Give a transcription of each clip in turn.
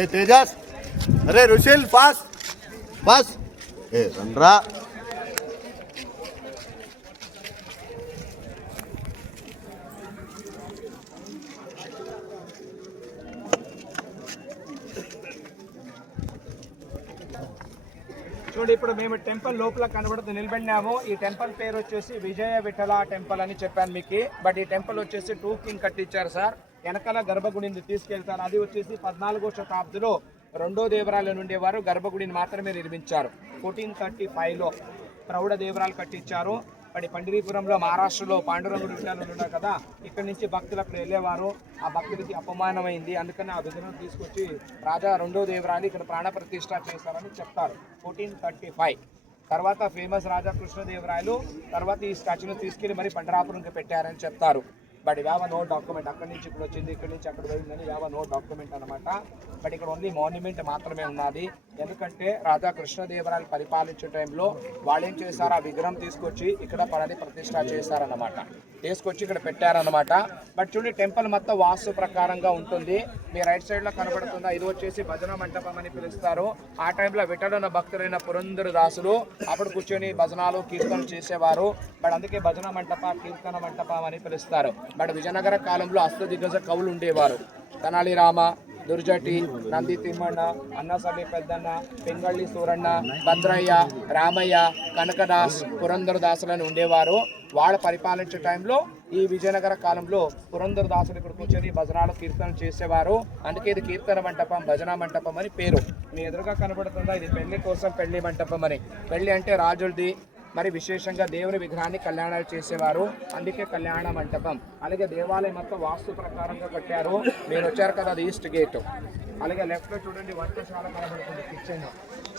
ఏ తేజస్, అరే Rushil pass pass, ఏ రండ్రా. చూడండి, ఇప్పుడు మేము టెంపుల్ లోపల కనబడుతూ నిలబడినాము. ఈ టెంపుల్ పేరు వచ్చేసి విజయ విఠల టెంపుల్ అని చెప్పాను మీకు. బట్ ఈ టెంపుల్ వచ్చేసి 2 కింగ్ కట్టించారు సార్. వెనకాల గర్భగుడిని తీసుకెళ్తారు. అది వచ్చేసి 14వ శతాబ్దిలో రెండో దేవరాయలు ఉండేవారు. గర్భగుడిని మాత్రమే నిర్మించారు. 1435లో ప్రౌఢ దేవరాలు కట్టించారు. మరి పండిరీపురంలో మహారాష్ట్రలో పాండురంగుడు విగ్రహాలు ఉన్నారు కదా, ఇక్కడి నుంచి భక్తులు అక్కడ వెళ్ళేవారు. ఆ భక్తుడికి అపమానమైంది, అందుకని ఆ విగ్రహం తీసుకొచ్చి రాజా రెండో దేవరాయలు ఇక్కడ ప్రాణ ప్రతిష్ఠ చేశారని చెప్తారు. 1435 తర్వాత ఫేమస్ రాజా కృష్ణదేవరాయలు తర్వాత ఈ స్టాచ్యూను తీసుకెళ్లి మరి పండరాపురంకి పెట్టారని చెప్తారు. బట్ ఇవావ నో డాక్యుమెంట్. అక్కడి నుంచి ఇక్కడ వచ్చింది, ఇక్కడి నుంచి అక్కడ పోయిందని ఇవావ నో డాక్యుమెంట్ అనమాట. బట్ ఇక్కడ ఓన్లీ మాన్యుమెంట్ మాత్రమే ఉన్నది. ఎందుకంటే రాజా కృష్ణదేవరాయలు పరిపాలించే టైంలో వాళ్ళు ఏం చేశారు, ఆ విగ్రహం తీసుకొచ్చి ఇక్కడ పరని ప్రతిష్ఠ చేశారన్నమాట. తీసుకొచ్చి ఇక్కడ పెట్టారన్నమాట. బట్ చూడండి, టెంపుల్ మొత్తం వాస్తు ప్రకారంగా ఉంటుంది. మీ రైట్ సైడ్ లో కనబడుతుందా, ఇది వచ్చేసి భజన మంటపం అని పిలుస్తారు. ఆ టైంలో విఠలున్న భక్తులైన పురంధర దాసులు అప్పుడు కూర్చొని భజనాలు కీర్తనలు చేసేవారు. బట్ అందుకే భజన మంటప కీర్తన మంటపం అని పిలుస్తారు. బట్ విజయనగర కాలంలో అష్టదిగ్గజ కవులు ఉండేవారు. తెనాలి రామ, దుర్జటి, నంది తిమ్మన్న, అన్నసల్లి పెద్దన్న, పింగళి సూరన్న, భద్రయ్య, రామయ్య, కనకదాస్, పురంధర దాసులని ఉండేవారు. వాళ్ళ పరిపాలించే టైంలో ఈ విజయనగర కాలంలో పురంధర దాసులు ఇక్కడ కూర్చొని భజనాలు కీర్తనలు చేసేవారు. అందుకే ఇది కీర్తన మంటపం, భజన మంటపం అని పేరు. మీ ఎదురుగా కనబడుతుందా, ఇది పెళ్లి కోసం పెళ్లి మంటపం అని. పెళ్లి అంటే రాజులది, మరి విశేషంగా దేవుని విగ్రహాన్ని కళ్యాణాలు చేసేవారు, అందుకే కళ్యాణ మంటపం. అలాగే దేవాలయం మొత్తం వాస్తు ప్రకారంగా కట్టారు. మీరు వచ్చారు కదా, అది ఈస్ట్ గేట్. అలాగే లెఫ్ట్ లో చూడండి వంటశాల కనబడుతుంది, కిచెన్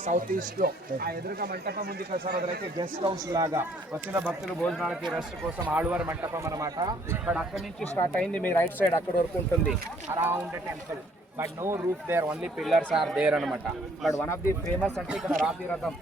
సౌత్ ఈస్ట్ లో. ఆ ఎదురుగా మంటపం ఉంది కదా సార్, అదైతే గెస్ట్ హౌస్ లాగా వచ్చిన భక్తులు భోజనాలకి రెస్ట్ కోసం ఆళ్వారి మంటపం అనమాట. బట్ అక్కడి నుంచి స్టార్ట్ అయింది, మీ రైట్ సైడ్ అక్కడ వరకు ఉంటుంది around temple. But no roof there, only pillars are there అనమాట. But one of the famous అంటే ఇక్కడ రాతి రథం.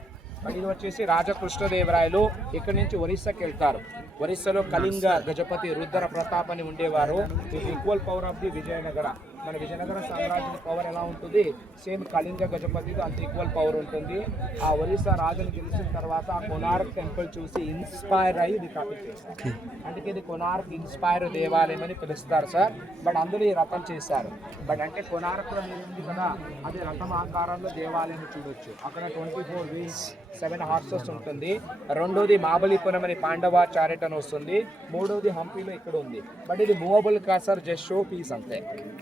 ఇది వచ్చేసి రాజా కృష్ణదేవరాయలు ఇక్కడి నుంచి ఒరిస్సాకి వెళ్తారు. ఒరిస్సాలో కళింగ గజపతి రుద్ర ప్రతాప్ అని ఉండేవారు. ఇది equal power of the Vijayanagara. మన విజయనగర సామ్రాజ్యం పవర్ ఎలా ఉంటుంది, సేమ్ కళింగ గజపతితో అంత ఈక్వల్ పవర్ ఉంటుంది. ఆ ఒరిస్సా రాజుని గెలిచిన తర్వాత ఆ కొనార్క్ టెంపుల్ చూసి ఇన్స్పైర్ అయ్యి ఇది కాపీ చేశారు. అందుకే ఇది కొనార్క్ ఇన్స్పైర్ దేవాలయం అని పిలుస్తారు సార్. బట్ అందులో ఈ రథం చేశారు. బట్ అంటే కొనార్క్లో ఉంది కదా, అది రథం ఆకారంలో దేవాలయం చూడొచ్చు. అక్కడ 24 వీల్స్ 7 హార్సెస్ ఉంటుంది. రెండోది మహాబలిపురం అని పాండవ చారిట్ అని వస్తుంది. మూడోది హంపీలో ఇక్కడ ఉంది. బట్ ఇది మూవబుల్ కాదు సార్, జస్ట్ షో పీస్ అంతే.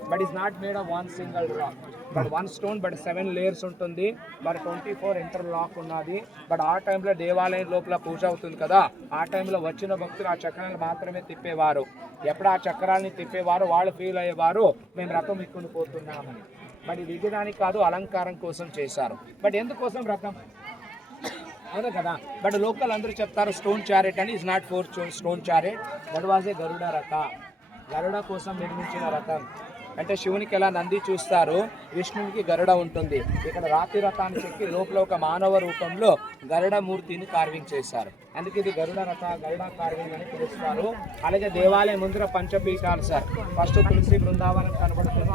But is not made of one single rock, but 1 stone. But 7 layers ఉంటుంది. బట్ 24 ఇంటర్ లాక్ ఉన్నది. బట్ ఆ టైంలో దేవాలయం లోపల పూజ అవుతుంది కదా, ఆ టైంలో వచ్చిన భక్తులు ఆ చక్రాలను మాత్రమే తిప్పేవారు. ఎప్పుడు ఆ చక్రాలని తిప్పేవారు వాళ్ళు ఫీల్ అయ్యేవారు, మేము రథం ఎక్కుని పోతున్నామని. బట్ ఇది దిగడానికి కాదు, అలంకారం కోసం చేశారు. బట్ ఎందుకోసం రథం, అవును కదా. బట్ లోకల్ అందరూ చెప్తారు స్టోన్ చారెట్ అని. Is not 4 stone chariot, that was a Garuda ratha. Garuda కోసం నిర్మించిన రథం. అంటే శివునికి ఎలా నంది చూస్తారు, విష్ణునికి గరుడ ఉంటుంది. ఇక్కడ రాతి రథాన్ని చెక్కి లోపల ఒక మానవ రూపంలో గరుడ మూర్తిని కార్వింగ్ చేశారు. అందుకే ఇది గరుడ రథ, గరుడ కార్వింగ్ అని పిలుస్తారు. అలాగే దేవాలయం ముందర పంచపీఠాలు సార్. ఫస్ట్ తులసి బృందావనం కనబడుతుంది,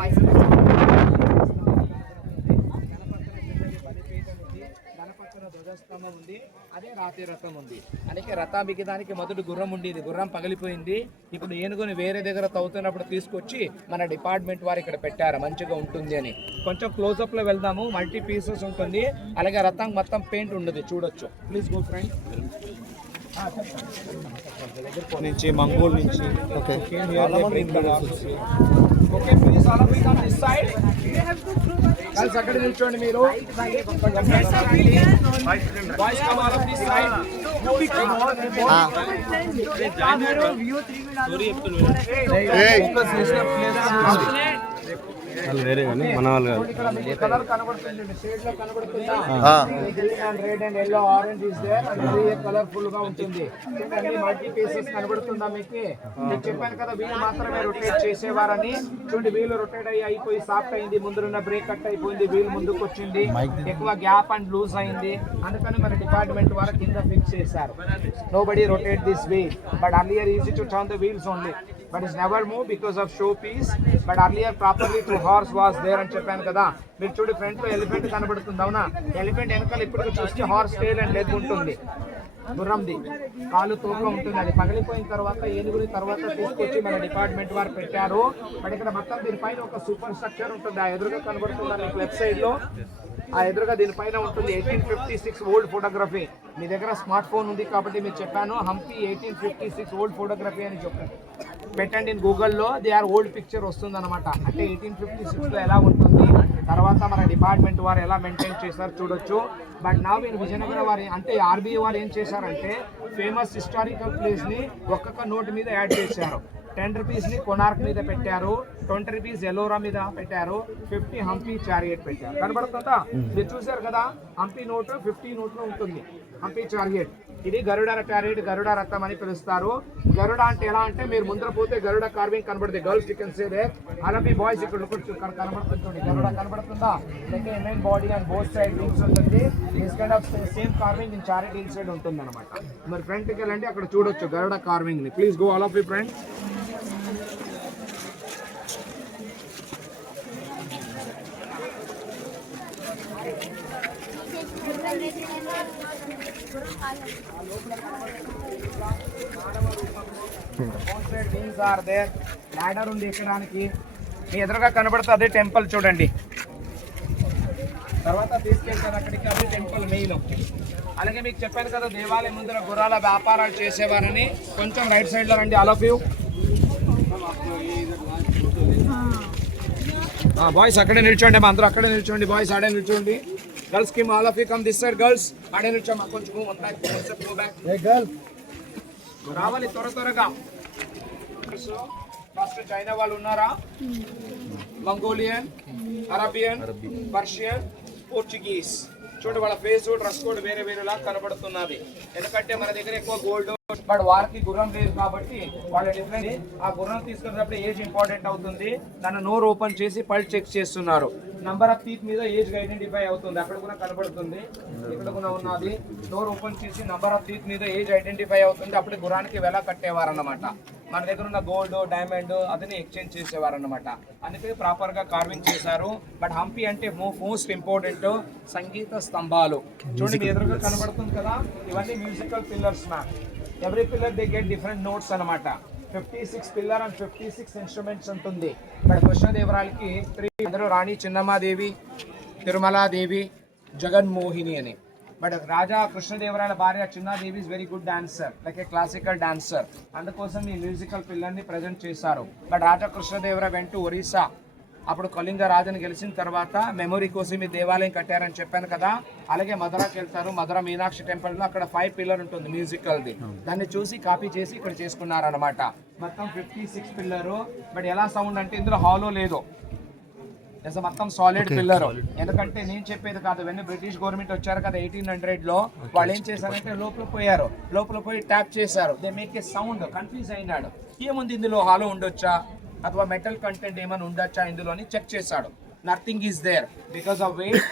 ధ్వజస్తంభం ఉంది, అదే రాతి రథం ఉంది. అందుకే రథం బిగడానికి మొదటి గుర్రం ఉండేది, గుర్రం పగిలిపోయింది. ఇప్పుడు ఏనుగుని వేరే దగ్గర తవ్వుతున్నప్పుడు తీసుకొచ్చి మన డిపార్ట్మెంట్ వారు ఇక్కడ పెట్టారు, మంచిగా ఉంటుంది అని. కొంచెం క్లోజప్ లో వెళ్దాము, మల్టీ పీసెస్ ఉంటుంది. అలాగే రథం మొత్తం పెయింట్ ఉండదు, చూడొచ్చు. Please go friend. నుంచి మంగోల్ నుంచి అక్కడ నిల్చోండి మీరు. వాళ్ళు వేరే కానీ మన వాళ్ళు కాదు. కలర్ కనబడుతుంది, షేడ్ లో కనబడుతుందా, red and yellow orange is there. అది కలర్ఫుల్ గా ఉంటుంది. మల్టీ పీసెస్ కనబడుతుందా మీకు? నేను చెప్పాను కదా వీలు మాత్రమే రొటేట్ చేసేవారని. చూడండి, వీలు రొటేట్ అయిపోయి సాఫ్ట్ అయింది, ముందున్న బ్రేక్ కట్ అయిపోయింది, వీల్ ముందుకు వచ్చింది, ఎక్కువ గ్యాప్ అండ్ లూజ్ అయింది. అందుకని మన డిపార్ట్మెంట్ వారు కింద ఫిక్స్ చేశారు. Nobody rotate this wheel, but earlier easy to turn the wheels only. but it's never moved because of showpiece. But earlier properly to horse was there అని చెప్పాను కదా. మీరు చూడు ఫ్రంట్ లో ఎలిఫెంట్ కనబడుతుంది అవునా, ఎలిఫెంట్ వెనకాల ఇప్పుడు చూస్తే హార్స్ టైల్ అండ్ లెగ్ ఉంటుంది, గుర్రంది కాలు తోక ఉంటుంది. అది పగిలిపోయిన తర్వాత ఏనుగుని తర్వాత తీసుకొచ్చి మన డిపార్ట్మెంట్ వారు పెట్టారు. బట్ ఇక్కడ మొత్తం దీనిపైన ఒక సూపర్ స్ట్రక్చర్ ఉంటుంది. ఆ ఎదురుగా కనబడుతుంది మీకు లెఫ్ట్ సైడ్ లో, ఆ ఎదురుగా దీనిపైన ఉంటుంది 1856 ఓల్డ్ ఫోటోగ్రఫీ. మీ దగ్గర స్మార్ట్ ఫోన్ ఉంది కాబట్టి మీరు చెప్పాను హంపి 1856 ఓల్డ్ ఫోటోగ్రఫీ అని చెప్పాను. పెట్టండి గూగుల్లో, దే ఆర్ ఓల్డ్ పిక్చర్ వస్తుంది అనమాట. అంటే 1856లో ఎలా ఉంటుంది, తర్వాత మన డిపార్ట్మెంట్ వారు ఎలా మెయింటైన్ చేశారు చూడొచ్చు. బట్ నా మీరు విజయనగరం వారి అంటే ఆర్బీఐ వారు ఏం చేశారంటే ఫేమస్ హిస్టారికల్ ప్లేస్ ని ఒక్కొక్క నోట్ మీద యాడ్ చేశారు. 10 రూపీస్ ని కొనార్క్ మీద పెట్టారు, 20 రూపీస్ ఎలోరా మీద పెట్టారు, 50 హంపి చారియట్ పెట్టారు. కనబడుతుందా, మీరు చూసారు కదా, హంపి నోట్ 50 నోట్లో ఉంటుంది హంపి చారియట్. ఇది గరుడ చారియట్, గరుడ రథం అని పిలుస్తారు. గరుడ అంటే ఎలా అంటే మీరు ముందర పోతే గరుడ కార్వింగ్ కనబడుతుంది. Girls you can say there, అలాగే బాయ్స్ ఇక్కడ కనబడుతుంది. గరుడ కనబడుతుందా, like main body and both side wings ఉంటుంది. This kind of same carving in chariot in side ఉంటుంది అనమాట. మరి ఫ్రంట్ కి వెళ్ళండి, అక్కడ చూడొచ్చు గరుడ కార్వింగ్ ని. Please go all of you friend. Ladder ఉంది ఎక్కడానికి. మీ ఎదురుగా కనబడుతుంది టెంపుల్ చూడండి. తర్వాత తీసుకెళ్తారు అక్కడికి, అదే టెంపుల్ మెయిన్. అలాగే మీకు చెప్పాను కదా దేవాలయం ముందర గుర్రాల వ్యాపారాలు చేసేవారని. కొంచెం రైట్ సైడ్ లో రండి ఆల్ ఆఫ్ యూ. బాయ్స్ అక్కడే నిల్చోండి, మా అందరూ అక్కడే నిల్చోండి. బాయ్స్ ఆడే నిల్చోండి. గర్ల్స్ కి all of you come this side. Girls ఆడే నిల్చోమా, కొంచెం రావాలి త్వరగా. ఫస్ట్ చైనా వాళ్ళు ఉన్నారా, మంగోలియన్, అరబియన్, పర్షియన్, పోర్చుగీస్. చూడు వాళ్ళ ఫేస్ డ్రెస్ కోడ్ వేరే వేరేలా కనబడుతున్నది. ఎందుకంటే మన దగ్గర ఎక్కువ గోల్డ్, బట్ వారికి గుర్రం లేదు కాబట్టి వాళ్ళ డిఫరెంట్. ఆ గుర్రం తీసుకున్నప్పుడు ఏజ్ ఇంపార్టెంట్ అవుతుంది. దాన్ని నోరు ఓపెన్ చేసి పల్స్ చెక్ చేస్తున్నారు. నంబర్ ఆఫ్ టీత్ మీద ఏజ్ ఐడెంటిఫై అవుతుంది. అక్కడ కూడా కనబడుతుంది, ఇక్కడ కూడా ఉన్నది. డోర్ ఓపెన్ చేసి నంబర్ ఆఫ్ టీత్ మీద ఏజ్ ఐడెంటిఫై అవుతుంది. అప్పుడు గుర్రానికి వెల కట్టేవారు అన్నమాట. మన దగ్గర ఉన్న గోల్డ్, డైమండ్ అదని ఎక్స్చేంజ్ చేసేవారు అన్నమాట. అందుకే ప్రాపర్ గా కార్వింగ్ చేశారు. బట్ హంపి అంటే మోస్ట్ ఇంపార్టెంట్ సంగీత స్తంభాలు. చూడండి ఎదురుగా కనబడుతుంది కదా, ఇవన్నీ musical pillars ma'am. Every pillar they get different notes అనమాట. 56 పిల్లర్ అండ్ 56 ఇన్స్ట్రుమెంట్స్ ఉంటుంది. బట్ కృష్ణదేవరాయలకి 3 అందరూ రాణి చిన్నమ్మాదేవి, తిరుమలాదేవి, జగన్మోహిని అని. బట్ రాజా కృష్ణదేవరాయల భార్య Chinnadevi is very good dancer, like a classical dancer. అందుకోసం ఈ మ్యూజికల్ పిల్లర్ని ప్రజెంట్ చేశారు. బట్ రాజా కృష్ణదేవరాయ వెంట ఒరిస్సా. అప్పుడు కళింగ రాజుని గెలిచిన తర్వాత మెమొరీ కోసం ఈ దేవాలయం కట్టారని చెప్పాను కదా. అలాగే మధురాకి వెళ్తారు, మధుర మీనాక్షి టెంపుల్లో అక్కడ 5 పిల్లర్ ఉంటుంది మ్యూజికల్ది. దాన్ని చూసి కాపీ చేసి ఇక్కడ చేసుకున్నారు అనమాట. మొత్తం 56 పిల్లరు. బట్ ఎలా సౌండ్ అంటే ఇందులో హాలో లేదు, మొత్తం సాలిడ్ పిల్లర్. ఎందుకంటే నేను చెప్పేది కాదు, వెన్న బ్రిటిష్ గవర్నమెంట్ వచ్చారు కదా 1800లో, వాళ్ళు ఏం చేశారంటే లోపల పోయి ట్యాప్ చేశారు. They make a sound. Confuse అయినాడు, ఏముంది ఇందులో హాలో ఉండొచ్చా అథవా మెటల్ కంటెంట్ ఏమైనా ఉండొచ్చా ఇందులో అని చెక్ చేశాడు. Nothing is there because of weight,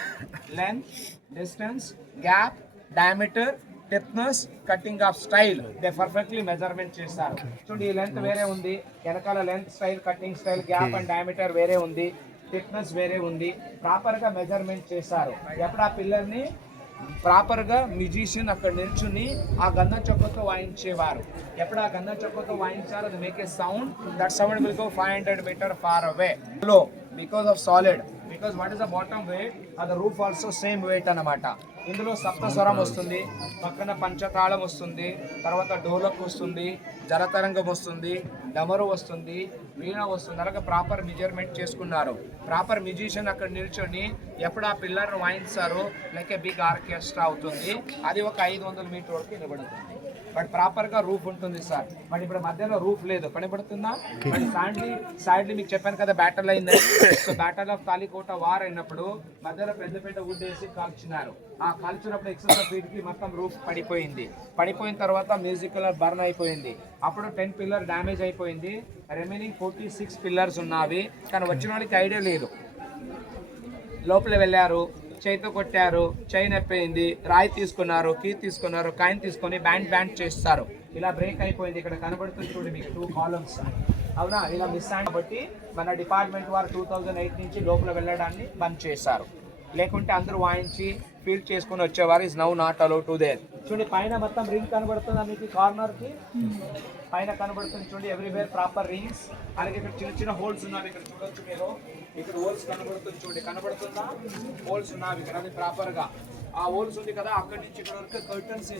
length, distance, gap, diameter, thickness, cutting of style they perfectly measurement చేశారు. చూడండి ఈ లెంత్ వేరే ఉంది, వెనకాల length style, cutting style, gap and diameter వేరే ఉంది, థిక్నెస్ వేరే ఉంది. ప్రాపర్ గా మెజర్మెంట్ చేశారు. ఎప్పుడు ఆ పిల్లర్ని ప్రాపర్ గా మ్యూజిషియన్ అక్కడ నిల్చుని ఆ గంధం చొక్కతో వాయించేవారు. ఎప్పుడు ఆ గంధం చొక్కతో వాయించారు, అది make a sound. That sound will go 500 meter far away. లో because of solid, because what is the bottom weight, అది రూఫ్ ఆల్సో సేమ్ వెయిట్ అన్నమాట. ఇందులో సప్తస్వరం వస్తుంది, పక్కన పంచతాళం వస్తుంది, తర్వాత డోలక్ వస్తుంది, జలతరంగం వస్తుంది, డమరు వస్తుంది, వీణ వస్తుంది. అలాగే ప్రాపర్ మెజర్మెంట్ చేసుకున్నారు. ప్రాపర్ మ్యూజిషియన్ అక్కడ నిల్చొని ఎప్పుడు ఆ పిల్లర్ వాయించారో లైక్ ఏ బిగ్ ఆర్కెస్ట్రా అవుతుంది. అది ఒక 500 మీటర్ వరకు నిలబడుతుంది. బట్ ప్రాపర్ గా రూఫ్ ఉంటుంది సార్. బట్ ఇప్పుడు మధ్యలో రూఫ్ లేదు, కనబడుతుందా? బట్ సైడ్లీ మీకు చెప్పాను కదా బ్యాటల్ అయిందని. సో బ్యాటల్ ఆఫ్ తాలికోట వార్ అయినప్పుడు మధ్యలో పెద్ద వుడ్ వేసి కాల్చినారు. ఆ కాల్చినప్పుడు ఎక్సెస్ స్పీడ్ కి మొత్తం రూఫ్ పడిపోయింది. పడిపోయిన తర్వాత మ్యూజికల్ బర్న్ అయిపోయింది. అప్పుడు 10 పిల్లర్ డ్యామేజ్ అయిపోయింది. రిమైనింగ్ 46 పిల్లర్స్ ఉన్నవి. కానీ వచ్చిన వాళ్ళకి ఐడియా లేదు. లోపల వెళ్ళారు, చేయితో కొట్టారు, చైన్ అయిపోయింది, రాయి తీసుకున్నారు, కీ తీసుకున్నారు, కాయిన్ తీసుకొని బ్యాండ్ చేస్తారు. ఇలా బ్రేక్ అయిపోయింది. ఇక్కడ కనబడుతుంది చూడండి మీకు 2 కాలమ్స్. అవునా, ఇలా మిస్ అయ్యి కాబట్టి మన డిపార్ట్మెంట్ వారు 2008 నుంచి లోపల వెళ్ళడాన్ని బంద్ చేశారు. లేకుంటే అందరూ వాయించి ఫీల్డ్ చేసుకుని వచ్చేవారు. Is now not allow to their. చూడండి పైన మొత్తం రింగ్ కనబడుతుందా మీకు, కార్నర్ కి పైన కనబడుతుంది చూడండి, ఎవ్రీవేర్ ప్రాపర్ రింగ్స్. అలాగే ఇక్కడ చిన్న చిన్న హోల్స్ ఉన్నాయి, ఇక్కడ చూడొచ్చు మీరు. ఇక్కడ హోల్స్ కనబడుతుంది చూడండి, కనబడుతుందా హోల్స్ ఉన్నాయి ఇక్కడ, అది ప్రాపర్ గా ఆ హోల్స్ ఉంది కదా, అక్కడి నుంచి ఇక్కడ వరకు కర్టన్స్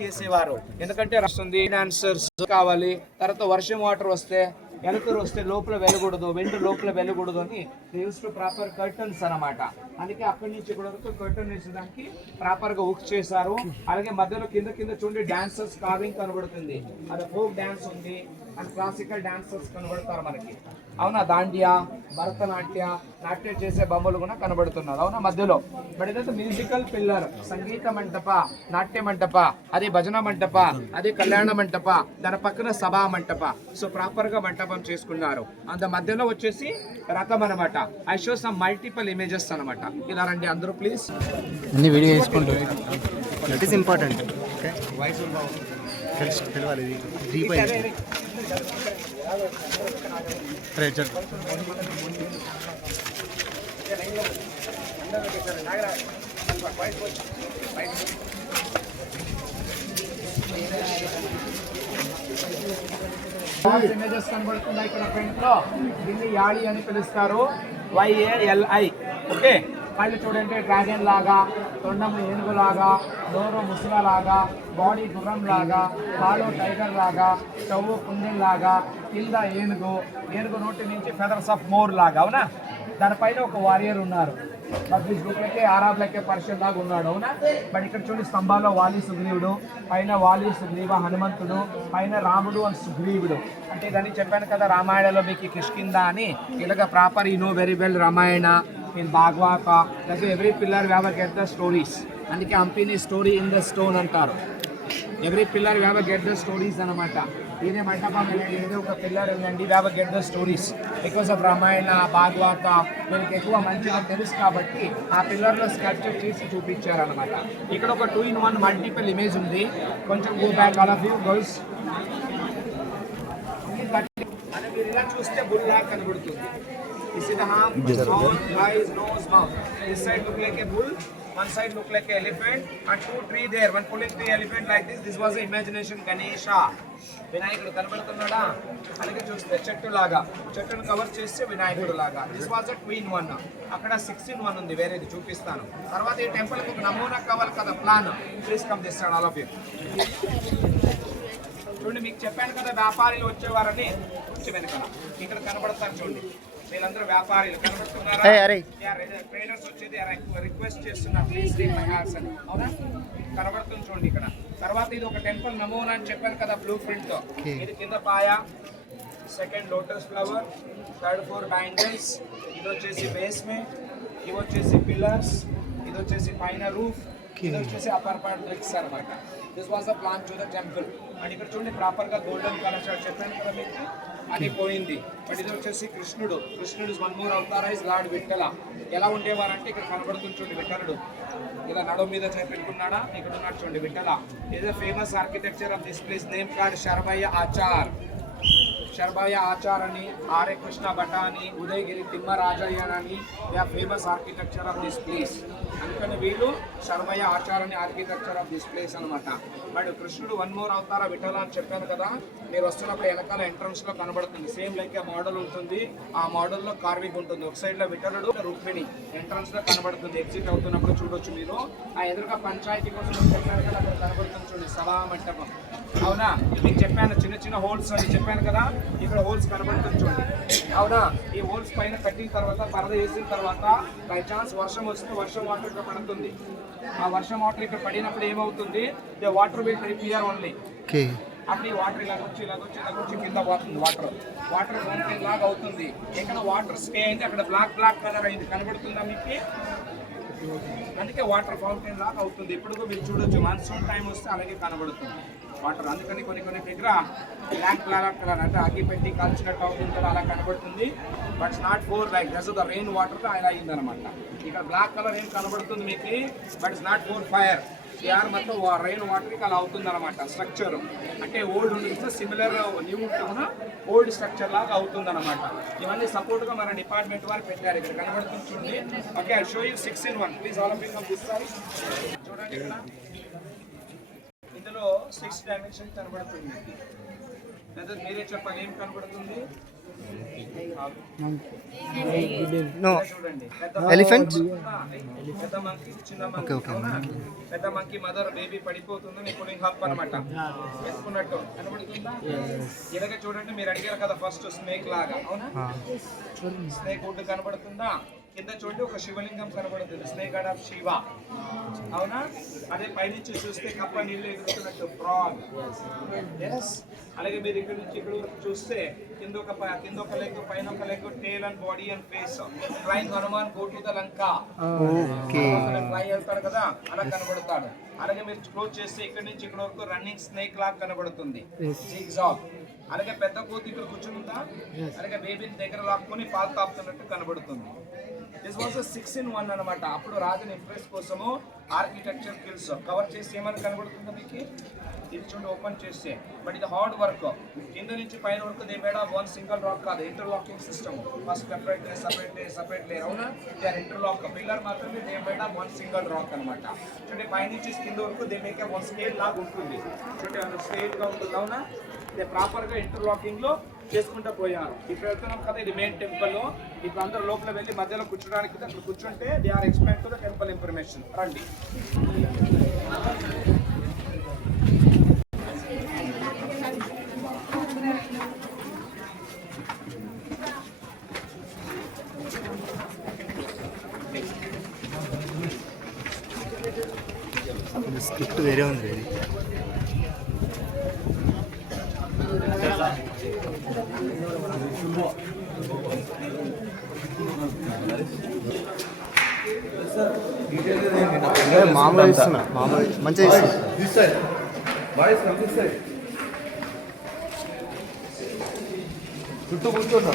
వేసేవారు. ఎందుకంటే వస్తుంది ఫైనాన్సర్స్ కావాలి, తర్వాత వర్షం వాటర్ వస్తే వెలుతురు వస్తే లోపల వెళ్ళకూడదు, వెండు లోపల వెళ్ళకూడదు అని యూస్ టు ప్రాపర్ కర్టన్స్ అన్నమాట. అందుకే అక్కడి నుంచి ఇక్కడ వరకు కర్టన్ వేసేదానికి ప్రాపర్ గా హుక్ చేశారు. అలాగే మధ్యలో కింద కింద చూడండి డాన్సర్స్ కార్వింగ్ కనబడుతుంది, అది ఫోక్ డాన్స్ ఉంది అండ్ క్లాసికల్ డాన్సర్స్ కనబడతారు మనకి. అవునా, దాండియా, భరతనాట్య, నాట్యం చేసే బొమ్మలు కూడా కనబడుతున్నారు. అవునా మధ్యలో. బట్ ఇదంతా మ్యూజికల్ పిల్లర్, సంగీత మంటప, నాట్య మంటప, అదే భజన మంటప, అదే కళ్యాణ మంటప, దాని పక్కన సభా మంటప. సో ప్రాపర్ గా మంటపం చేసుకున్నారు. అంత మధ్యలో వచ్చేసి రథం అనమాట. I show some multiple images అనమాట. ఇలా రండి అందరూ ప్లీజ్. అన్ని వీడియో చేసుకుంటూ దట్ ఈస్ ఇంపార్టెంట్. తెలవాలి డీప్ అయింది. ఇమేజెస్ కనబడుతుంది ఇక్కడ ఫ్రంట్ లో. దీన్ని యాళి అని పిలుస్తారు, YALI. ఓకే, కళ్ళు చూడండి డ్రాగన్ లాగా, తొండం ఏనుగు లాగా, నోరు ముసుగ లాగా, బాడీ గుర్రం లాగా, కాలు టైగర్ లాగా, చెవు కుందేలు లాగా, కింద ఏనుగు, ఏనుగు నోటి నుంచి ఫెదర్స్ ఆఫ్ మోర్ లాగా. అవునా, దానిపైన ఒక వారియర్ ఉన్నారు, బుక్లకే ఆరాబ్లకే పర్షియన్ లాగా ఉన్నాడు. అవునా, బట్ ఇక్కడ చూడండి స్తంభాల్లో వాలి సుగ్రీవుడు, పైన వాలి సుగ్రీవ హనుమంతుడు, పైన రాముడు అండ్ సుగ్రీవుడు. అంటే ఇదని చెప్పాను కదా రామాయణలో మీకు కిష్కింద అని. ఇలాగ proper you know very well Ramayana in Bhagavata, like every pillar we have get the stories. అందుకే హంపీని స్టోరీ ఇన్ ద స్టోన్ అంటారు. Every pillar we have get the stories అనమాట. ఇదే మంటపం వెళ్ళండి, ఏదో ఒక పిల్లర్ వెళ్ళండి, we have get the stories. Because of Ramayana Bhagavata వీళ్ళకి ఎక్కువ మంచిగా తెలుసు కాబట్టి ఆ పిల్లర్లో స్కల్ప్చర్ చేసి చూపించారనమాట. ఇక్కడ ఒక 2-in-1 మల్టిపుల్ ఇమేజ్ ఉంది. కొంచెం go back all of you girls. మీరు ఇలా చూస్తే బుల్ లాగా కనబడుతుంది. This is the arm, eyes, nose, mouth. This side look like a bull, one side look like an elephant, and 2 trees there. One pulling 3 elephant like this. This was the imagination Ganesha. వినాయకుడు కనబడుతున్నాడా? అలాగే చూస్తే చెట్టు లాగా, చెట్టును cover చేస్తే వినాయకుడు లాగా. This was a 2-in-1. అక్కడ 6-in-1 ఉంది, వేరేది చూపిస్తాను. తర్వాత ఈ టెంపుల్ కి ఒక నమూనా కావాలి కదా, plan. Please come this side all of you. చూడండి, మీకు చెప్పాను కదా వ్యాపారులు వచ్చేవారని. వచ్చి వెనకాల ఇక్కడ కనబడతారు చూడండి, వీళ్ళందరూ వ్యాపారులు కనబడుతున్నారా? ట్రైనర్స్ వచ్చేది రిక్వెస్ట్ చేస్తున్నారు, ప్లీజ్ టేక్ మై హ్యాండ్స్ అని. అవునా, కనబడుతుంది చూడండి ఇక్కడ. తర్వాత ఇది ఒక టెంపుల్ నమూనా అని చెప్పాను కదా బ్లూ ప్రింట్ తో. ఇది కింద పాయ, second lotus flower, third 4 bangles, ఇది వచ్చేసి బేస్మెంట్, ఇవి వచ్చేసి పిల్లర్స్, ఇది వచ్చేసి పైన రూఫ్, ఇది వచ్చేసి అప్పర్ పార్ట్ బ్రిక్స్ అనమాట. This was a plan to the temple. And ఇక్కడ చూడండి ప్రాపర్ గా గోల్డెన్ కలర్ షర్ట్ చెప్పాను కదా మీకు, అది పోయింది. బట్ ఇది వచ్చేసి కృష్ణుడు. కృష్ణుడు one more avatar is lord Vithala. ఎలా ఉండేవారంటే ఇక్కడ కనబడుతుంది చూడండి, విఠలుడు ఇలా నడుము మీద చేపెట్టుకున్నాడా, ఇక్కడ ఉన్నాడు చూడండి విఠల. ఇది famous architecture of this place, name card Sharabhayya Achar. Sharabhayya Achar అని, ఆర్ఏ కృష్ణ భట్ట అని, ఉదయగిరి తిమ్మరాజయ్య అని, famous architecture of this place. అందుకని వీళ్ళు శరభయ్య ఆచార్ అని ఆర్కిటెక్చర్ ఆఫ్ దిస్ ప్లేస్ అనమాట. బట్ కృష్ణుడు వన్ మోర్ అవతార విఠల అని చెప్పాను కదా, మీరు వస్తున్నప్పుడు వెనకాల ఎంట్రన్స్ లో కనబడుతుంది. సేమ్ లైక్ ఏ మోడల్ ఉంటుంది, ఆ మోడల్ లో కార్వింగ్ ఉంటుంది. ఒక సైడ్ లో విఠలుడు, రుక్మిణి ఎంట్రన్స్ లో కనబడుతుంది. ఎగ్జిట్ అవుతున్నప్పుడు చూడొచ్చు మీరు. ఆ ఎదురుగా పంచాయతీ కోసం చెప్పాను కదా, అక్కడ కనబడుతుంది చూడండి సభా మంటపం. అవునా, మీకు చెప్పాను చిన్న చిన్న హోల్స్ అని చెప్పాను కదా, ఇక్కడ హోల్స్ కనబడుతుంది చూడండి. అవునా, ఈ హోల్స్ పైన కట్టిన తర్వాత పరద వేసిన తర్వాత బై ఛాన్స్ వర్షం వస్తే వర్షం వాటర్ ఇక్కడ పడుతుంది. ఆ వర్షం వాటర్ ఇక్కడ పడినప్పుడు ఏమవుతుంది, the water will trip here only. అప్పుడు ఈ వాటర్ ఇలాగొచ్చి కింద పోతుంది. వాటర్ ఫౌంటైన్ లాగా అవుతుంది. ఇక్కడ వాటర్ స్టే అయింది, అక్కడ బ్లాక్ కలర్ అయింది, కనబడుతుందా మీకు? అందుకే వాటర్ ఫౌంటైన్ లాగా అవుతుంది. ఇప్పుడు మీరు చూడొచ్చు, మాన్సూన్ టైం వస్తే అలాగే కనబడుతుంది వాటర్. అందుకని కొన్ని దగ్గర బ్లాక్ కలర్ అంటే అగ్గి పెట్టి కాల్చినట్టు అవుతుంది కదా, అలా కనబడుతుంది. But not for like this the rain water అలా అయిందనమాట. ఇక్కడ బ్లాక్ కలర్ ఏం కనబడుతుంది మీకు, but it's not for fire. ఏఆర్ మొత్తం రైన్ వాటర్కి అలా అవుతుంది అనమాట స్ట్రక్చర్. అంటే ఓల్డ్ ఉంటుంది సిమిలర్ న్యూ ఉంటుందా ఓల్డ్ స్ట్రక్చర్ లాగా అవుతుంది అనమాట. ఇవన్నీ సపోర్ట్గా మన డిపార్ట్మెంట్ వారు పెట్టారు. ఇక్కడ కనబడుతుంది. Okay, I show you 6-in-1. Please all of you come this side. చూడండి ఇక్కడ ఇందులో 6 డైమెన్షన్ కనబడుతుంది. లేదా మీరే చెప్పాలి ఏం కనబడుతుంది? నో చూడండి ఎలిఫెంట్. పెద్ద మంకీ చిన్న మంకీ. పెద్ద మంకీ మదర్ బేబీ పడిపోతుంది. కూలింగ్ హబ్ అనమాట వేసుకున్నట్టు కనబడుతుందా? ఇలాగే చూడండి, మీరు అడిగారు కదా ఫస్ట్ స్నేక్ లాగా. అవునా? స్నేక్ వుడ్ కనబడుతుందా? కింద చూడండి ఒక శివలింగం కనబడుతుంది, స్నేక్ గాడ్ ఆఫ్ శివ. అవునా? అదే పైనుంచి చూస్తే కప్ప నీళ్ళు ఎగురుతున్నట్టు ఫ్రాగ్. అలాగే మీరు ఇక్కడ నుంచి ఇక్కడ చూస్తే కింద ఒక లెగ్, పైన ఒక leg, tail and body and face. Flying Hanuman go to the Lanka. Fly వెళ్తాడు కదా, అలా కనబడతాడు. అలాగే మీరు క్లోజ్ చేస్తే ఇక్కడ నుంచి ఇక్కడ వరకు రన్నింగ్ స్నేక్ లాగా కనబడుతుంది, జిగ్జాగ్. అలాగే పెద్ద కోతి ఇక్కడ కూర్చుందా, అలాగే బేబీని దగ్గర లాక్కొని పాలు తాపుతున్నట్టు కనబడుతుంది. దిస్ వాజ్ 6-in-1 అనమాట. అప్పుడు రాజుని ఇంప్రెస్ కోసము ఆర్కిటెక్చర్ స్కిల్స్ కవర్ చేసి ఏమని కనబడుతుందో మీకు ఇది చూడండి ఓపెన్ చేస్తే. బట్ ఇది హార్డ్ వర్క్. కింద నుంచి పైన వరకు they made of 1 single rock కాదు, interlocking system. First separate layer. అవునా? They are interlock. పిల్లర్ మాత్రమే they made of 1 single rock అనమాట. చూడండి పైనుంచి కింద వరకు దే మేక్ 1 స్కేల్ లాగా ఉంటుంది. చూడండి స్ట్రైట్ గా ఉంటుంది. అవునా? దే ప్రాపర్ గా ఇంటర్లాకింగ్ లో చేసుకుంటూ పోయారు. ఇప్పుడు వెళ్తున్నాం కదా, ఇది మెయిన్ టెంపుల్. ఇప్పుడు అందరూ లోపల వెళ్ళి మధ్యలో కూర్చోడానికి అక్కడ కూర్చుంటే they are explain to the temple information. రండి. స్క్రిప్ట్ వేరే ఉంది. మామూలు ఇస్తున్నా, మామూలు మంచిగా ఇస్తున్నా. చుట్టూ కూర్చోండి.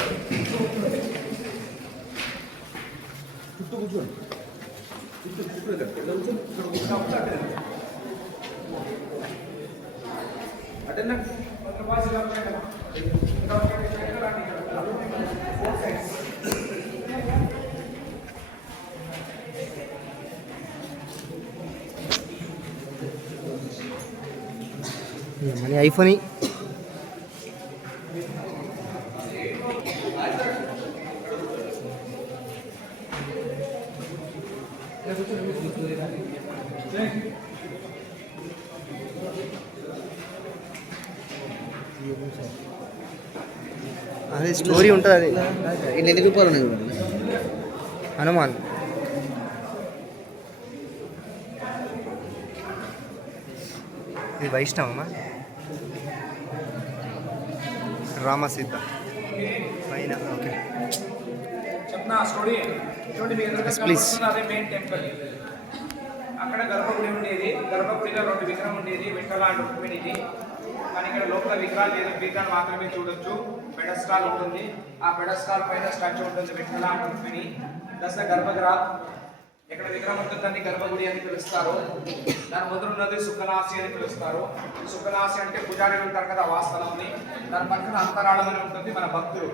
మన ఐఫోన్ అదే స్టోరీ ఉంటుంది. అది ఎన్ని రూపాయలు ఉన్నాయి? హనుమాన్. ఇది వైష్ణవమా? రామసీత పైన. ఓకే చెప్నా స్టోరీ. చూడండి ప్లీజ్. అదే మెయిన్ టెంపుల్. అక్కడ గర్భగుడి ఉండేది. గర్భగుడిలో 2 విగ్రహం ఉండేది, విఠల అండ్ రుక్మిణిది. కానీ ఇక్కడ లోపల విగ్రహాలు లేదు, విగ్రహాలు మాత్రమే చూడొచ్చు. పెడస్టాల్ ఉంటుంది, ఆ పెడస్టాల్ పైన స్టాచ్యూ ఉంటుంది, విఠల అండ్ రుక్మిణి. దశ గర్భగృహ. ఎక్కడ విగ్రహం ఉంటుంది దాన్ని గర్భగుడి అని పిలుస్తారు. దాని ముందు ఉన్నది సుఖనాసి అని పిలుస్తారు. సుఖనాసి అంటే పుజారీలు ఉంటారు కదా, వాస్తవాన్ని. దాని పక్కన అంతరాళం అని ఉంటుంది, మన భక్తులు.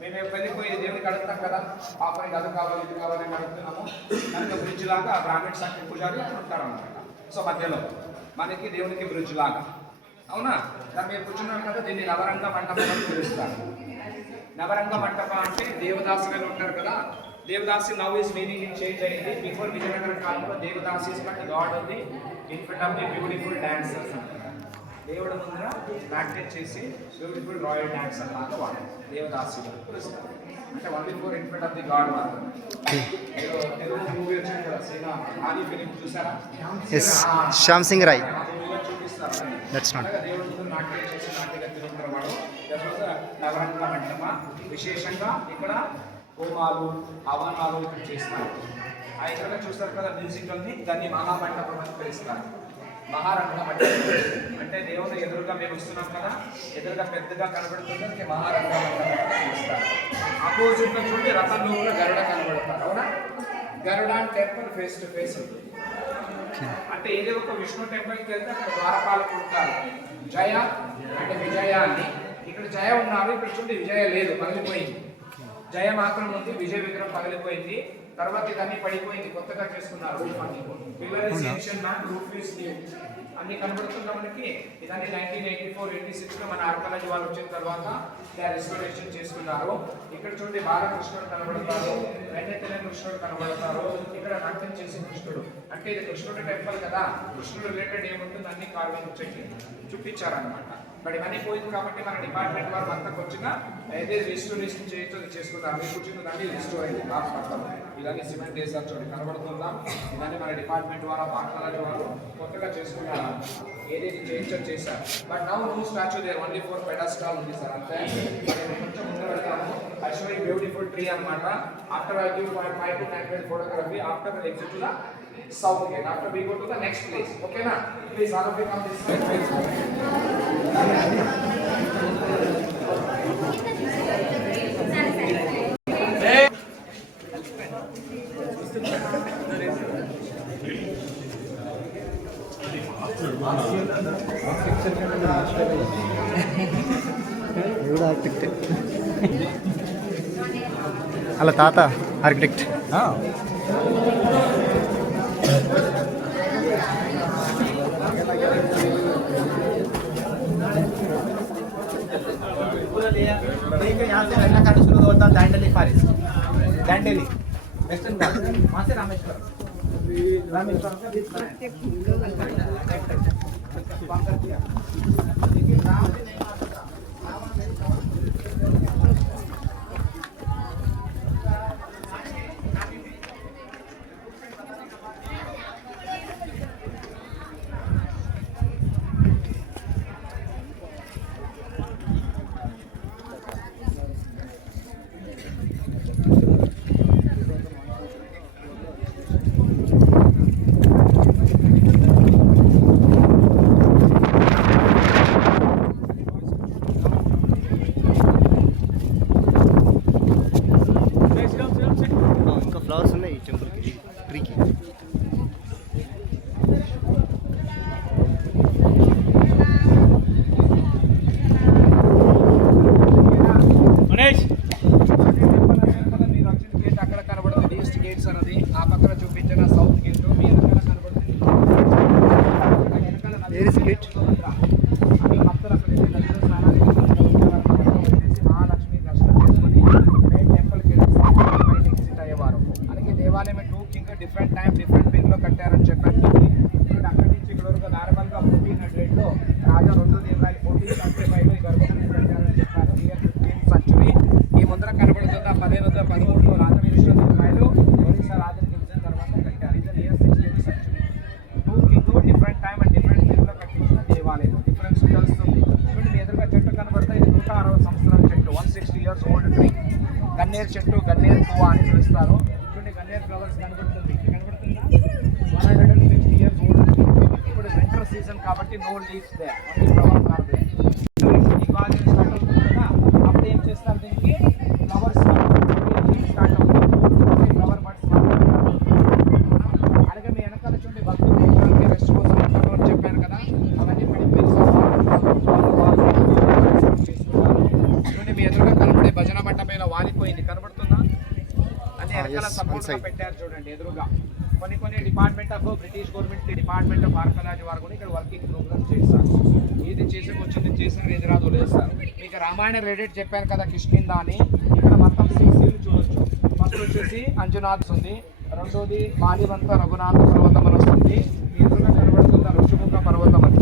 మేము వెళ్ళిపోయి దేవుడికి అడుగుతాం కదా, పాపనికి అది కావాలి ఇది కావాలి అని అడుగుతున్నాము. దానికి బ్రిడ్జ్ లాగా బ్రాహ్మణ్స్ అంటే పుజారి ఉంటారు అన్నమాట. సో మధ్యలో మనకి దేవునికి బ్రిడ్జ్ లాగా. అవునా? దాని మీద కూర్చున్నాం కదా, దీన్ని నవరంగ మంటపం అని పిలుస్తారు. నవరంగ మంటపం అంటే దేవదాసులు ఉంటారు కదా, దేవదాసి నవ్ ఇస్ మీనింగ్ చేంజ్ అయింది. బిఫోర్ విజయనగర కాలంలో దేవదాసి ఇస్ బట్ గాడ్ ఉంది in front of the beautiful dancers అంటారు. దేవుడు ముందర ప్రాక్టీస్ చేసి బ్యూటిఫుల్ రాయల్ డాన్సర్ లాగా వాడు దేవదాసి పిలుస్తారు. అంటే 1 before in front of the God వాడు. తెలుగు మూవీ వచ్చింది కదా, సినిమా ఆది ఫిలిం చూసారా? శ్యామ్ సింగ్ రాయ్. చూపిస్తారు. That's not. దేవుడు ముందు నాట్యం చేసి నాట్యంగా తిరుగుతారు వాడు. నవరంగ మంటప. విశేషంగా ఇక్కడ హోమాలు హవనాలు చేస్తారు. ఆ ఇక్కడ చూస్తారు కదా మ్యూజికల్ని, దాన్ని మహామంటపం అని పిలుస్తారు. మహారంగ మంటపం అంటే దేవుడు ఎదురుగా మేము వస్తున్నాం కదా, ఎదురుగా పెద్దగా కనబడుతుంది, మహారంగ మంటపం అని పిలుస్తారు. అపోజిట్ లో చూడండి రథంలో కూడా గరుడ కనబడతారు. అవునా? గరుడ టెంపుల్ ఫేస్ టు ఫేస్ ఉంటుంది. అంటే ఏదో ఒక విష్ణు టెంపుల్కి వెళ్తే అక్కడ ద్వారపాలకులు ఉంటారు, జయ అంటే విజయ అని. ఇక్కడ జయ ఉన్నారు, ఇక్కడ చూడండి విజయ లేదు, పగిలిపోయింది. జయ మాత్రం ఉంది, విజయ విగ్రహం పగిలిపోయింది. తర్వాత ఇదన్నీ పడిపోయింది, కొత్తగా చేసుకున్నారు. అన్ని కనబడుతుందా మనకి? ఇదన్నీ 1984-86 మన ఆర్ట్ కాలేజ్ వాళ్ళు వచ్చిన తర్వాత రెస్టోరేషన్ చేసుకున్నారు. ఇక్కడ చూడండి బాలకృష్ణుడు కనబడతారు, వెన్నెత్తెల కృష్ణుడు కనబడతారు. ఇక్కడ నాట్యం చేసే కృష్ణుడు, అంటే ఇది కృష్ణుడు టెంపుల్ కదా, కృష్ణుడు రిలేటెడ్ ఏముంటుంది అన్ని కార్వింగ్ చెక్కి చూపించారనమాట. బట్ ఇవన్నీ పోయింది కాబట్టి మన డిపార్ట్మెంట్ వారు అంతకు వచ్చిన ఏదైతే రిస్టోరేషన్ చేయొచ్చో చేసుకున్నారు. మీకు కూర్చున్నదాన్ని రిస్టోర్ అయింది లాస్ట్ మొత్తం. ఇవన్నీ సిమెంట్ వేసారు చూడండి, కనబడుతుందా? ఇవన్నీ మన డిపార్ట్మెంట్ వారు పాఠశాల వారు కొత్తగా చేసుకున్నారు, ఏదైతే చేయొచ్చో చేశారు. But now new statue there only 4 pedestal ఉంది సార్, అంతే. కొంచెం ముందు వెళ్తాము. I show you beautiful tree అనమాట. After I give 5 to 10 minute photography after the exit to the south gate, after we go to the next place. Okay na? Please all of you come this side, please. అలా తాత architect. यहाँ से रहना खाना शुरू होता है Dandeli forest, Dandeli western घाट, वहाँ से रामेश्वरम ఇంకా ఫ్లవర్స్ ఉన్నాయి ఈ టెంపుల్కి, ట్రీకి. అక్కడ కనబడుతుంది ఈస్ట్ గేట్స్ అన్నది, ఆ పక్కన చూపించిన సౌత్ గేట్. మీ వెనకాల కనబడుతుంది భక్తులు అక్కడ మహాలక్ష్మి దర్శనం చేసుకుని టెంపుల్కి ఎగ్జిట్ అయ్యేవారు. అలాగే దేవాలయం 2 కింగ్ డిఫరెంట్ టైం డిఫరెంట్ పీరియడ్లో కట్టారని చెప్పాను. ఇప్పుడు అక్కడి నుంచి ఇక్కడ వరకు నార్మల్గా 1400లో రాజా 2 దేవాలయాలు 1435లో ఈ గర్భగుడిని కట్టారని చెప్పారు. Year 15th century. ఈ ముందర కనబడుతున్న 1513లో రాజవీరేశ్వర దేవాలయాలు ఒరిస్సా రాజుని గెలిచిన తర్వాత కట్టారు. ఇది year 16th century. 2 king different time and different పీరియడ్లో కట్టించిన దేవాలయం. డిఫరెన్స్ తెలుస్తుంది. ఇప్పుడు మీ ఎదురుగా చెట్టు కనబడతాయి, ఇది 160 సంవత్సరాల చెట్టు, 160 years old ట్రీ. గన్నేరు చెట్టు, గన్నేరు పువ్వు అని పిలుస్తారు. చూడండి గన్నేరు ఫ్లవర్స్ కనబడుతుంది, కనబడుతుందా? 160 years old ట్రీ. ఇప్పుడు వింటర్ సీజన్ కాబట్టి no leaves there, only flowers are there. Diwali start అవుతుంది కదా, అప్పుడు ఏం చేస్తారు, దీనికి ఫ్లవర్స్ స్టార్ట్ అవుతుంది, ఫ్లవర్ బర్డ్స్. అలాగే మీ వెనకాల చూడండి భక్తులు రెస్ట్ కోసం అని చెప్పాను కదా, అవన్నీ పడిపోయి చేసుకుంటారు. చూడండి మీ ఎదురుగా కనబడే భజన బట్ట పైన వాలిపోయింది, కనబడుతుందా? అన్ని వెనకాల సపోర్ట్ పెట్టారు చూడండి ఎదురుగా. కొన్ని department of British government, department of art college వారు కూడా ఇక్కడ వర్కింగ్ ప్రోగ్రామ్ చేస్తారు. ఇది చేసేకొచ్చింది చేసారు, ఎదురాదు వదిలేస్తారు. మీకు రామాయణ రిలేటెడ్ చెప్పాను కదా కిష్కింద అని. ఇక్కడ మొత్తం 6 ఇల్లు చూడొచ్చు. ఫస్ట్ వచ్చేసి అంజనాథ్ ఉంది, రెండోది మాలివంత రఘునాథ పర్వతం అని వస్తుంది, మీ ఎదురుగా కనబడుతుంది ఋషిముఖ పర్వతం అని.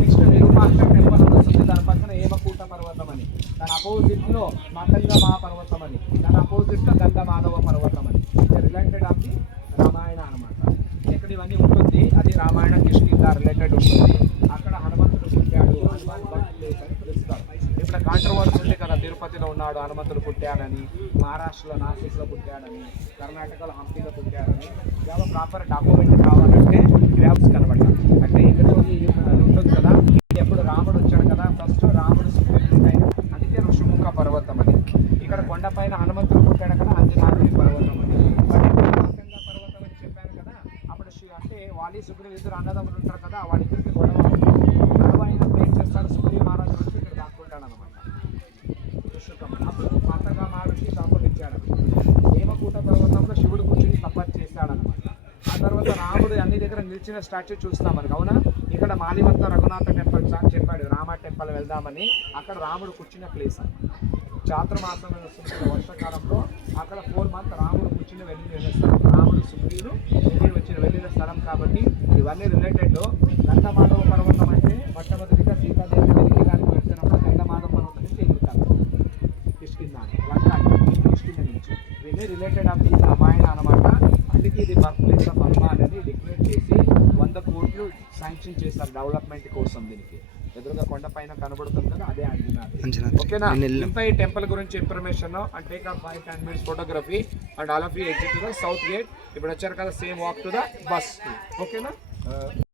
నెక్స్ట్ విరూపాక్ష టెంపుల్ అని వస్తుంది, దాని పక్కన ఏమకూట పర్వతం అని. దాని అపోజిట్లో మాతంగ మహాపర్వతం అని, దాని అపోజిట్లో గంధ మాధవ పర్వతం అని. రిలేటెడ్ ఆఫ్ ది రామాయణ అనమాట. ఇక్కడ ఇవన్నీ ఉంటుంది, అది రామాయణ కిష్కింద రిలేటెడ్ ఉంటుంది. అక్కడ హనుమంతుడు పుట్టాడు, హనుమాన్ భక్తులు అని పిలుస్తారు. ఇక్కడ కాంట్రవర్సీ ఉంది కదా, తిరుపతిలో ఉన్నాడు హనుమంతుడు పుట్టాడని, మహారాష్ట్రలో నాసిక్లో పుట్టాడని, కర్ణాటకలో హంపీలో పుట్టాడని. ఇవాళ ప్రాపర్ డాక్యుమెంట్ కావాలంటే గ్రాఫ్స్ కనబడాలి. అంటే ఇక్కడ ఉంటుంది కదా, ఎప్పుడు రాముడు వచ్చాడు కదా, ఫస్ట్ రాముడు అందుకే ఋషిముఖ పర్వతం అని. ఇక్కడ కొండపైన హనుమంతుడు పుట్టాడు కదా, అంజనాద్రి పర్వతం అని. పర్వతం అని చెప్పాను కదా, అప్పుడు అంటే పార్వతి సుగ్రీవులు ఇద్దరు అన్నదమ్ములు ఉంటారు కదా, వాళ్ళిద్దరికి గొడవ అయినప్పుడు ఏం చేస్తాడు, సుగ్రీవ మహారాజు వచ్చి ఇక్కడ దాక్కుంటాడు అనమాట. అప్పుడు కొత్తగా మహర్షి శాపమిచ్చాడు. హేమకూట పర్వతంలో శివుడు కూర్చుని తపస్సు చేశాడనమాట. ఆ తర్వాత రాముడు అన్ని దగ్గర నిలిచిన స్టాచ్యూ చూస్తాం మనకు, అవునా? ఇక్కడ మాలివంత రఘునాథ టెంపుల్ చెప్పాడు, రామ టెంపుల్ వెళ్దామని. అక్కడ రాముడు కూర్చున్న ప్లేస్ అన్నమాట. చాతుర్మాసం వస్తుంది వర్షాకాలంలో, అక్కడ 4 months రాముడు కూర్చుని వెళ్ళిన స్థలం, రాముడు సుగ్రీవుడు వెళ్ళిన స్థలం. కాబట్టి ఇవన్నీ రిలేటెడ్. గంధమాధవ పర్వతం అంటే మొట్టమొదటిగా సీతాదేవి వెలిగిడానికి వెళ్తున్నప్పుడు గంధమాధవ పర్వతం నుంచి ఎగురుతారు కిష్కింద నుంచి. ఇవన్నీ రిలేటెడ్ ఆఫ్ ది రామాయణ అనమాట. అందుకే ఇది బర్త్ ప్లేస్ ఆఫ్ హనుమాన్ అని డిక్లేర్ చేసి 100 కోట్లు శాంక్షన్ చేశారు డెవలప్మెంట్ కోసం. దీనికి ఎదురుగా కొండ పైన కనబడుతుంది కదా, అదే అంజనాద్రి. ఓకేనా? ఇంకా ఈ టెంపుల్ గురించి information and take off 5-10 minutes photography and all of you exit to the south gate. ఇప్పుడు వచ్చారు కదా, same walk to the bus. ఓకేనా?